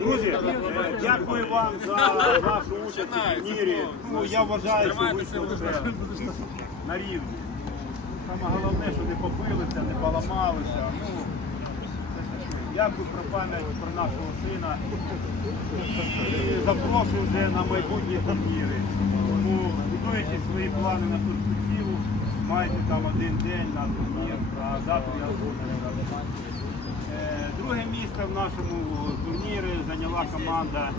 Друзі, дякую вам за вашу участь у турнірі. Ну, я вважаю, що вийшло все на рівні. Саме головне, що не побилися, не поламалися. Ну, Дякую про пам'ять про нашого сина. І запрошую вже на майбутні турніри. Тому свої плани на перспективу, майте там один день на турнір, а завтра я згодом. Е, Друге місце в нашому турнірі зайняла команда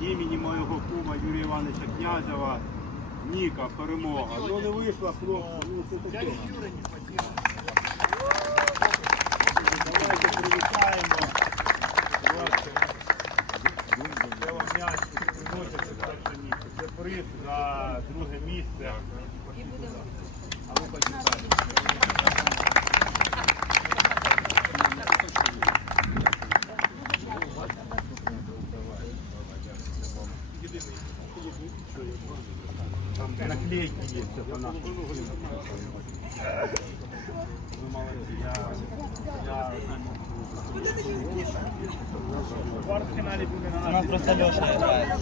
імені моєго кума Юрія Івановича Князева. Ніка, перемога. Ну не вийшла, хлопці. Ну, це таке. Давайте привітаємо. Бачите, Це вам м'яч, приносять це перше місце. Це приз за друге місце. А ви почитайте. Там наклейки есть, все по нашему. Вы молодцы. Я, я... Квартфинале были на У нас просто Леша играет.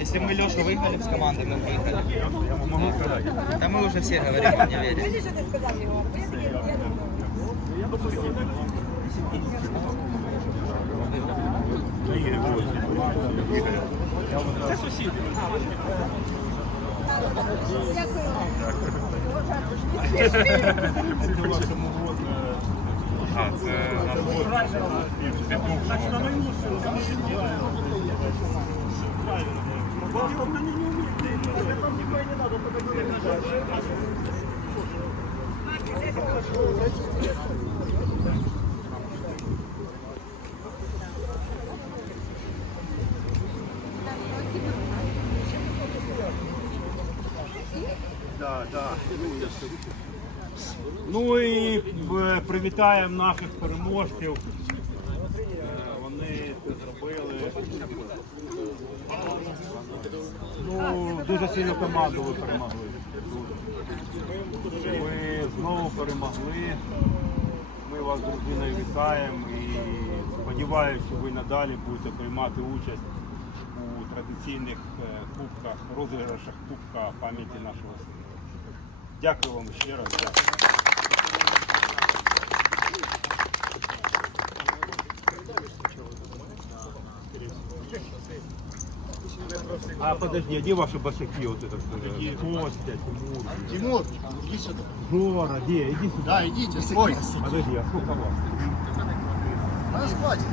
Если мы Лешу выгнали с команды, мы выиграли. Я вам могу сказать. Да мы уже все говорим, он не верит. Скажи, що ти сказав його. Игорь Володимирович. Це сусіди. Дякую. А, це Да, Ну і е, привітаємо наших переможців. Е, Вони це зробили. Ну, дуже сильну команду ви перемогли. Ви знову перемогли. Ми вас, дружиною, вітаємо і сподіваюся, що ви надалі будете приймати участь у традиційних е, кубках, розіграшах кубка пам'яті нашого сина. Дякую вам ще раз. А подожди, а где ваши башаки вот этот? э, Костя, Тимур. Тимур, иди сюда. Жора, где? Иди сюда. Да, идите. Ой, Подожди, а сколько вас? нас хватит.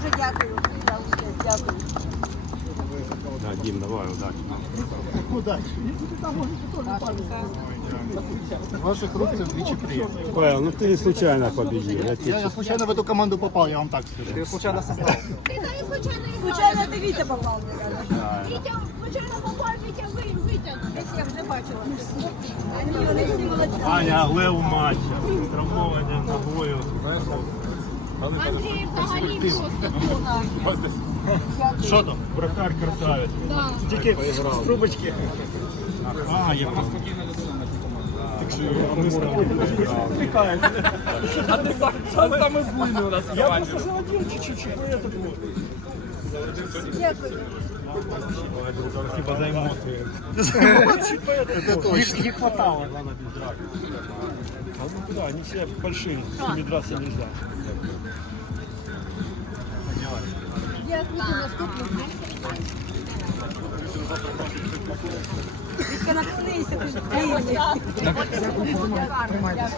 Дуже дякую за участь. Дякую. Да, Дим, давай, удачи. Удачи. Ваших рук це вдвічі приємно. Павел, ну ты не случайно победил. Я Я, тебе я случайно в эту команду попал, я вам так скажу. Ты случайно создал. Случайно ти Вітя попав, мені кажуть. Вітя, звичайно, попав, Вітя ви- витягнув. Десь я вже бачила. Вони вони всі молодці. Аня, лев матча. Травмована ногою. Андрій взагалі просто Що там? Вратарь красавець. Тільки з трубочки. А, я Дякую. Спасибо за эмоции. Это точно. Не хватало. Главное, без драки. Ну куда, они все большие, с ними драться нельзя. Дякую. Наступний. Вітька, наклонися, ти ж. Я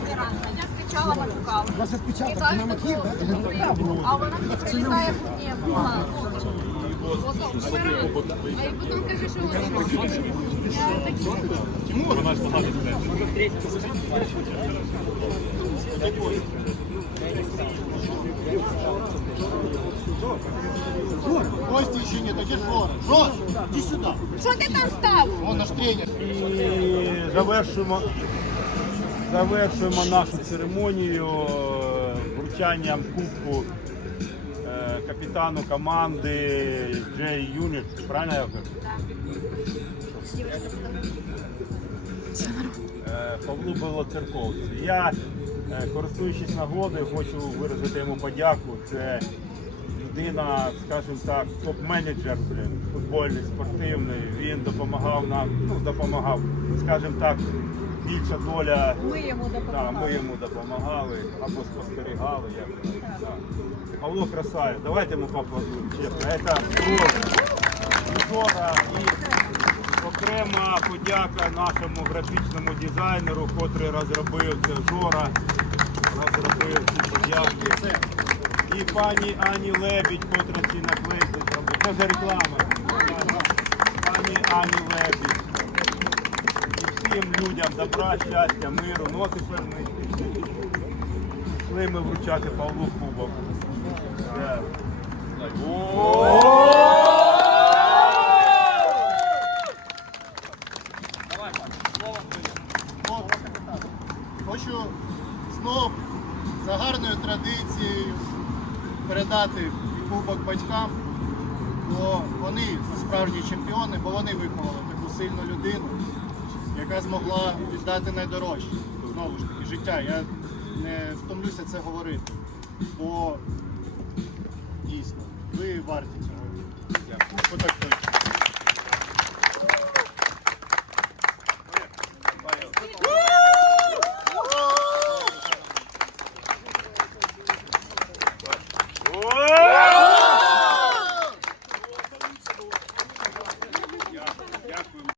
кричала, матюкала. І так, а вона не літає в небо. Вона ж багато людей. Кости еще нет, а где Жора? Жор, иди сюда. Що ти там став? Вон наш тренер. І завершуємо Завершуємо нашу церемонію вручанням кубку капітану команди Джей Юніт. Правильно я кажу? Е, Павлу Белоцерковцю. Я, е, користуючись нагодою, хочу виразити йому подяку. Це людина, скажімо так, топ-менеджер, футбольний, спортивний. Він допомагав нам, ну, допомагав, скажімо так, більша доля. Ми йому Да, допомагали. ми йому допомагали або спостерігали. Як, да. Павло Красаєв, давайте йому поаплодуємо, чесно. Це просто і окрема подяка нашому графічному дизайнеру, котрий розробив це Жора, розробив ці подяки. І пані Ані Лебідь, котра ці наклейки. Це вже реклама. Пані Ані Лебідь. Всім людям добра, щастя, миру. Ну а тепер ми йшли ми вручати Павлу Кубок. Е. Хочу знов за гарною традицією передати кубок батькам, бо вони справжні чемпіони, бо вони виховали таку сильну людину, яка змогла віддати найдорожче. Знову ж таки, життя. Я не втомлюся це говорити. Бо дійсно, ви варті цього. Дякую.